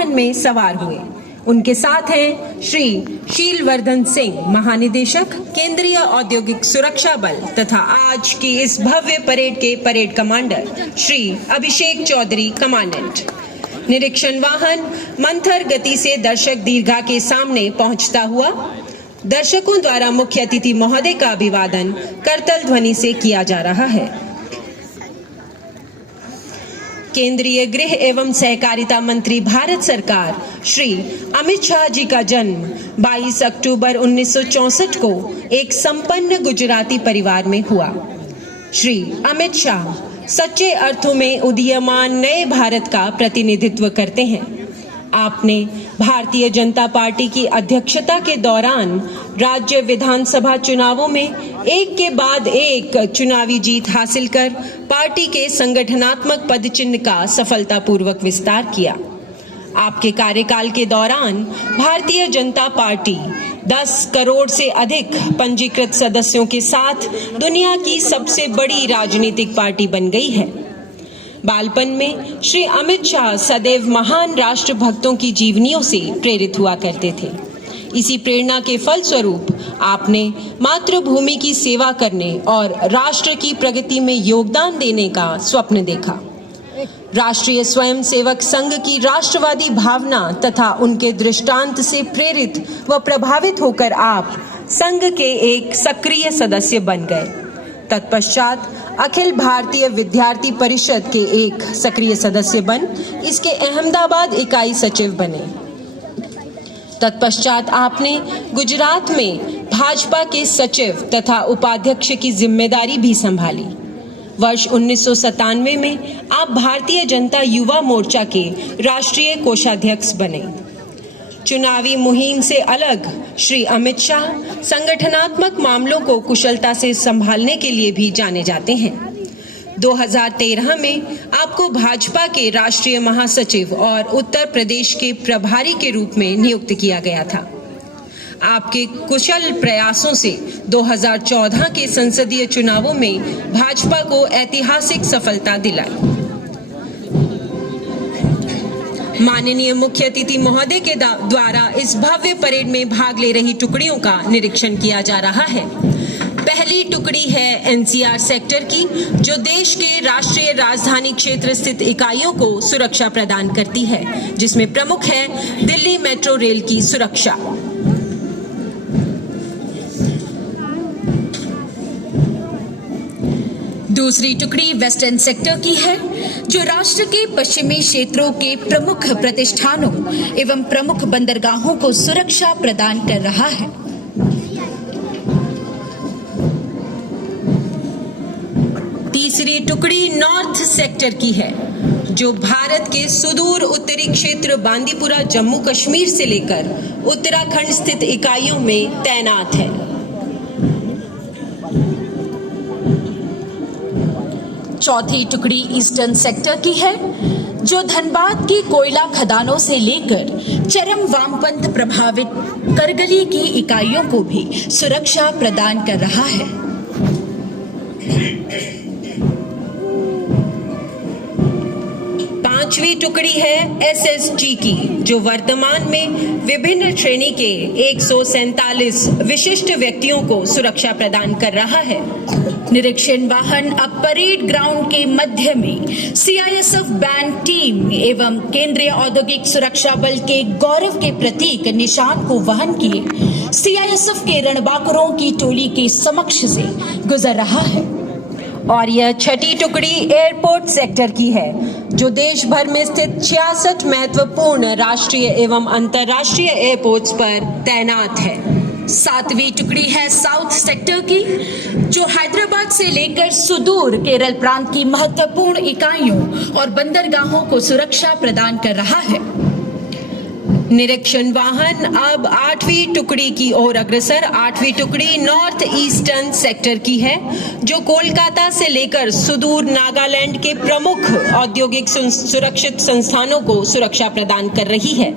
वाहन में सवार हुए। उनके साथ हैं श्री शीलवर्धन सिंह, महानिदेशक केंद्रीय औद्योगिक सुरक्षा बल तथा आज की इस भव्य परेड के parade commander Shri Abhishek Chaudhary, commandant. निरीक्षण वाहन मंथर गति से दर्शक दीर्घा के सामने पहुंचता हुआ दर्शकों द्वारा मुख्य अतिथि महोदय का अभिवादन करतल ध्वनि से किया जा रहा है। केंद्रीय गृह एवं सहकारिता मंत्री भारत सरकार श्री अमित शाह जी का जन्म 22 अक्टूबर 1964 को एक संपन्न गुजराती परिवार में हुआ। श्री अमित शाह सच्चे अर्थों में उदीयमान नए भारत का प्रतिनिधित्व करते हैं। आपने भारतीय जनता पार्टी की अध्यक्षता के दौरान राज्य विधानसभा चुनावों में एक के बाद एक चुनावी जीत हासिल कर पार्टी के संगठनात्मक पदचिह्न का सफलतापूर्वक विस्तार किया। आपके कार्यकाल के दौरान भारतीय जनता पार्टी 10 करोड़ से अधिक पंजीकृत सदस्यों के साथ दुनिया की सबसे बड़ी राजनीतिक पार्टी बन गई है। बालपन में श्री अमित शाह सदैव महान राष्ट्रभक्तों की जीवनियों से प्रेरित हुआ करते थे। इसी प्रेरणा के फलस्वरूप आपने मातृभूमि की सेवा करने और राष्ट्र की प्रगति में योगदान देने का स्वप्न देखा। राष्ट्रीय स्वयंसेवक संघ की राष्ट्रवादी भावना तथा उनके दृष्टांत से प्रेरित व प्रभावित होकर आप संघ के एक सक्रिय सदस्य बन गए। तत्पश्चात अखिल भारतीय विद्यार्थी परिषद के एक सक्रिय सदस्य बन इसके अहमदाबाद इकाई सचिव बने। तत्पश्चात आपने गुजरात में भाजपा के सचिव तथा उपाध्यक्ष की जिम्मेदारी भी संभाली। वर्ष 1997 में आप भारतीय जनता युवा मोर्चा के राष्ट्रीय कोषाध्यक्ष बने। चुनावी मुहिम से अलग श्री अमित शाह संगठनात्मक मामलों को कुशलता से संभालने के लिए भी जाने जाते हैं। 2013 में आपको भाजपा के राष्ट्रीय महासचिव और उत्तर प्रदेश के प्रभारी के रूप में नियुक्त किया गया था। आपके कुशल प्रयासों से 2014 के संसदीय चुनावों में भाजपा को ऐतिहासिक सफलता दिलाई। माननीय मुख्य अतिथि महोदय के द्वारा इस भव्य परेड में भाग ले रही टुकड़ियों का निरीक्षण किया जा रहा है। पहली टुकड़ी है एनसीआर सेक्टर की, जो देश के राष्ट्रीय राजधानी क्षेत्र स्थित इकाइयों को सुरक्षा प्रदान करती है, जिसमें प्रमुख है दिल्ली मेट्रो रेल की सुरक्षा। दूसरी टुकड़ी वेस्टर्न सेक्टर की है, जो राष्ट्र के पश्चिमी क्षेत्रों के प्रमुख प्रतिष्ठानों एवं प्रमुख बंदरगाहों को सुरक्षा प्रदान कर रहा है। तीसरी टुकड़ी नॉर्थ सेक्टर की है, जो भारत के सुदूर उत्तरी क्षेत्र बांदीपुरा जम्मू कश्मीर से लेकर उत्तराखंड स्थित इकाइयों में तैनात है। चौथी टुकड़ी ईस्टर्न सेक्टर की है, जो धनबाद की कोयला खदानों से लेकर चरम वामपंथ प्रभावित करगली की इकाइयों को भी सुरक्षा प्रदान कर रहा है। पांचवी टुकड़ी है एसएसजी की, जो वर्तमान में विभिन्न श्रेणी के 147 विशिष्ट व्यक्तियों को सुरक्षा प्रदान कर रहा है। निरीक्षण वाहन अब परेड ग्राउंड के मध्य में सीआईएसएफ बैंड टीम एवं केंद्रीय औद्योगिक सुरक्षा बल के गौरव के प्रतीक निशान को वहन किए सीआईएसएफ के रणबांकुरों की टोली के समक्ष से गुजर रहा है। और यह छठी टुकड़ी एयरपोर्ट सेक्टर की है, जो देश भर में स्थित 66 महत्वपूर्ण राष्ट्रीय एवं अंतर्राष्ट्रीय एयरपोर्ट्स पर तैनात है। सातवीं टुकड़ी है साउथ सेक्टर की, जो हैदराबाद से लेकर सुदूर केरल प्रांत की महत्वपूर्ण इकाइयों और बंदरगाहों को सुरक्षा प्रदान कर रहा है। निरीक्षण वाहन अब 8वीं टुकड़ी की ओर अग्रसर। 8वीं टुकड़ी नॉर्थ ईस्टर्न सेक्टर की है, जो कोलकाता से लेकर सुदूर नागालैंड के प्रमुख औद्योगिक सुरक्षित संस्थानों को सुरक्षा प्रदान कर रही है।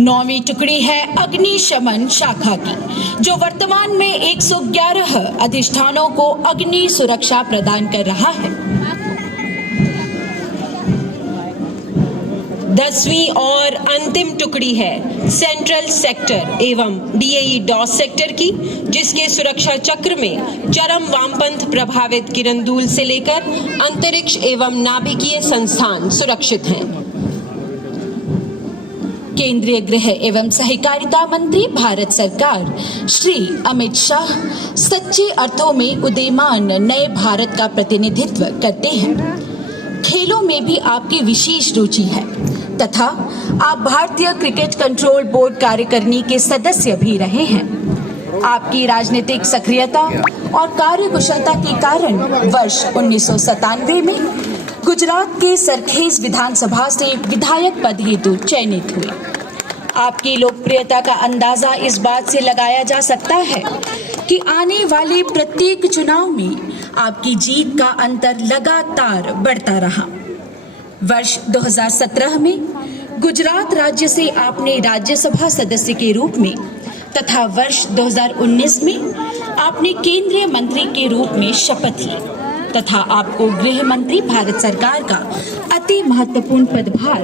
9वीं टुकड़ी है अग्निशमन शाखा की, जो वर्तमान में 111 अधिष्ठानों को अग्नि सुरक्षा प्रदान कर रहा है। 10वीं और अंतिम टुकड़ी है सेंट्रल सेक्टर एवं डीएई डॉस सेक्टर की, जिसके सुरक्षा चक्र में चरम वामपंथ प्रभावित किरंदुल से लेकर अंतरिक्ष एवं नाभिकीय संस्थान सुरक्षित हैं। केंद्रीय गृह एवं सहकारिता मंत्री भारत सरकार श्री अमित शाह सच्चे अर्थों में उदीयमान नए भारत का प्रतिनिधित्व करते हैं। खेलों में भी आपकी विशेष रुचि है तथा आप भारतीय क्रिकेट कंट्रोल बोर्ड कार्यकारिणी के सदस्य भी रहे हैं। आपकी राजनीतिक सक्रियता और कार्यकुशलता के कारण वर्ष 1997 में गुजरात के सरखेज विधानसभा से विधायक पद हेतु चयनित हुए। आपकी लोकप्रियता का अंदाजा इस बात से लगाया जा सकता है कि आने वाले प्रत्येक चुनाव में आपकी जीत का अंतर लगातार बढ़ता रहा। वर्ष 2017 में गुजरात राज्य से आपने राज्यसभा सदस्य के रूप में तथा वर्ष 2019 में आपने केंद्रीय मंत्री के रूप में शपथ ली तथा आपको गृह मंत्री भारत सरकार का अति महत्वपूर्ण पदभार